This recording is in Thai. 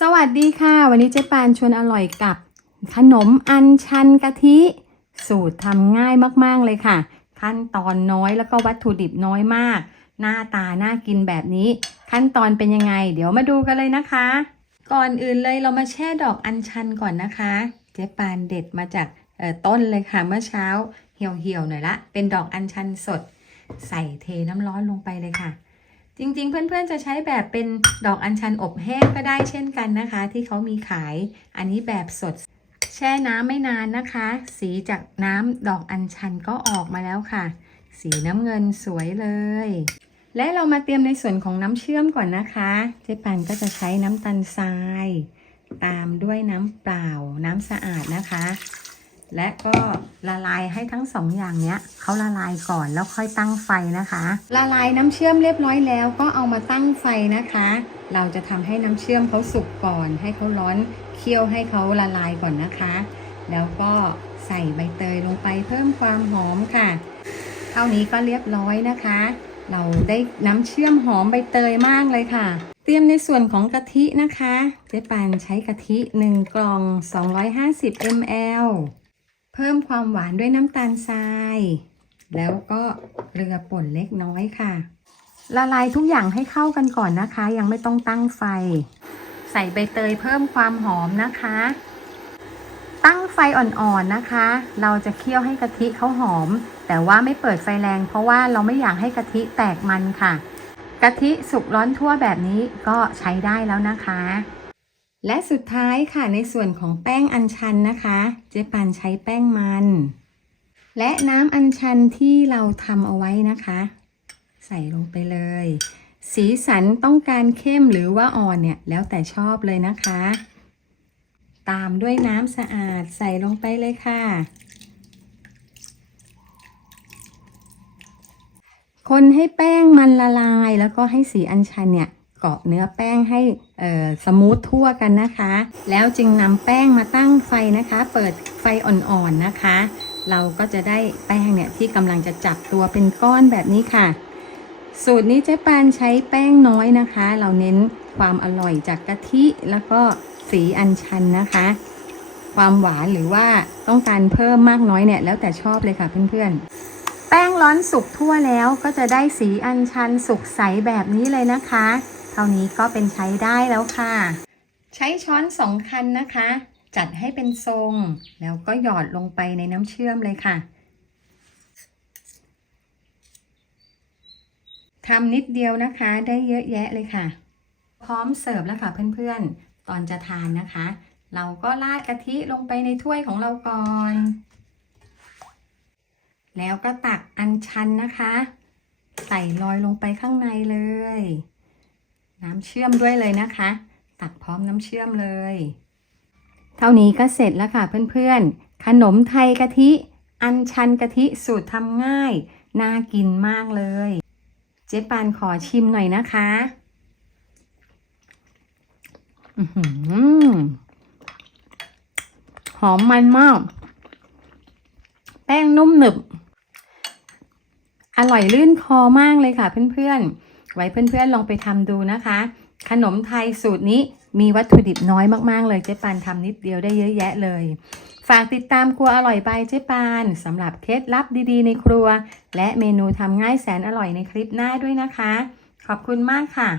สวัสดีค่ะ วันนี้เจ๊ปานชวนอร่อยกับ ขนมอัญชันกะทิ สูตรทำง่ายมากๆเลยค่ะ ขั้นตอนน้อยแล้วก็วัตถุดิบน้อยมาก หน้าตาน่ากินแบบนี้ ขั้นตอนเป็นยังไง เดี๋ยวมาดูกันเลยนะคะ ก่อนอื่นเลยเรามาแช่ดอกอัญชันก่อนนะคะ เจ๊ปานเด็ดมาจากเอ่อต้นเลยค่ะเมื่อเช้าเหี่ยวๆหน่อยละ เป็นดอกอัญชันสด ใส่เทน้ำร้อนลงไปเลยค่ะ จริงๆ เพื่อนๆ จะใช้แบบเป็นดอกอัญชันอบแห้งก็ได้เช่นกันนะคะ ที่เขามีขาย อันนี้แบบสด แช่น้ำไม่นานนะคะ สีจากน้ำดอกอัญชันก็ออกมาแล้วค่ะ สีน้ำเงินสวยเลย และเรามาเตรียมในส่วนของน้ำเชื่อมก่อนนะคะ เจ๊ปันก็จะใช้น้ำตาลทราย ตามด้วยน้ำเปล่าน้ำสะอาดนะคะ และก็ละลายให้ทั้งสองอย่างเนี้ยเขาละลายก่อนแล้วค่อยตั้งไฟนะคะ ละลายน้ำเชื่อมเรียบร้อยแล้วก็เอามาตั้งไฟนะคะ เราจะทำให้น้ำเชื่อมเขาสุกก่อน ให้เขาร้อนเคี่ยวให้เขาละลายก่อนนะคะ แล้วก็ใส่ใบเตยลงไปเพิ่มความหอมค่ะ เท่านี้ก็เรียบร้อยนะคะ เราได้น้ำเชื่อมหอมใบเตยมากเลยค่ะเตรียมในส่วนของกะทินะคะ เจ๊ปานใช้กะทิ 1 กล่อง 250 ml เพิ่มความหวานด้วยน้ำตาลทราย แล้วก็เกลือป่นเล็กน้อยค่ะ ละลายทุกอย่างให้เข้ากันก่อนนะคะ ยังไม่ต้องตั้งไฟ ใส่ใบเตยเพิ่มความหอมนะคะ ตั้งไฟอ่อนๆนะคะ เราจะเคี่ยวให้กะทิเขาหอม แต่ว่าไม่เปิดไฟแรง เพราะว่าเราไม่อยากให้กะทิแตกมันค่ะ กะทิสุกร้อนทั่วแบบนี้ก็ใช้ได้แล้วนะคะ และสุดท้ายค่ะในส่วนของแป้งอัญชันนะคะ เจ๊ปันใช้แป้งมัน และน้ำอัญชันที่เราทำเอาไว้นะคะ ใส่ลงไปเลย สีสันต้องการเข้มหรือว่าอ่อนเนี่ยแล้วแต่ชอบเลยนะคะ ตามด้วยน้ำสะอาดใส่ลงไปเลยค่ะ คนให้แป้งมันละลายแล้วก็ให้สีอัญชันเนี่ย เกาะเนื้อแป้งให้สมูททั่วกันนะคะ แล้วจึงนำแป้งมาตั้งไฟนะคะ เปิดไฟอ่อนๆนะคะ เราก็จะได้แป้งเนี่ยที่กำลังจะจับตัวเป็นก้อนแบบนี้ค่ะ สูตรนี้เจ๊ปานใช้แป้งน้อยนะคะ เราเน้นความอร่อยจากกะทิแล้วก็สีอัญชันนะคะ ความหวานหรือว่าต้องการเพิ่มมากน้อยเนี่ยแล้วแต่ชอบเลยค่ะเพื่อนๆ แป้งร้อนสุกทั่วแล้วก็จะได้สีอัญชันสุกใสแบบนี้เลยนะคะ ท่านี้ก็เป็นใช้ได้แล้วค่ะ ใช้ช้อนสองคันนะคะ จัดให้เป็นทรง แล้วก็หยอดลงไปในน้ำเชื่อมเลยค่ะทำนิดเดียวนะคะ ได้เยอะแยะเลยค่ะ พร้อมเสิร์ฟแล้วค่ะเพื่อนๆ ตอนจะทานนะคะ เราก็ราดกะทิลงไปในถ้วยของเราก่อน แล้วก็ตักอัญชันนะคะ ใส่ลอยลงไปข้างในเลย น้ำเชื่อมด้วยเลยนะคะ ตักพร้อมน้ำเชื่อมเลย เท่านี้ก็เสร็จแล้วค่ะเพื่อนๆ ขนมไทยกะทิ อัญชันกะทิสูตรทำง่าย น่ากินมากเลย เจ๊ปานขอชิมหน่อยนะคะหอมมันมาก แป้งนุ่มหนึบ อร่อยลื่นคอมากเลยค่ะเพื่อนๆ ไว้เพื่อนๆลองไปทำดูนะคะ ขนมไทยสูตรนี้มีวัตถุดิบน้อยมากๆ เลยเจ๊ปานทำนิดเดียวได้เยอะแยะเลย ฝากติดตามครัวอร่อยไปเจ๊ปานสำหรับเคล็ดลับดีๆ ในครัว และเมนูทำง่ายแสนอร่อยในคลิปหน้าด้วยนะคะ ขอบคุณมากค่ะ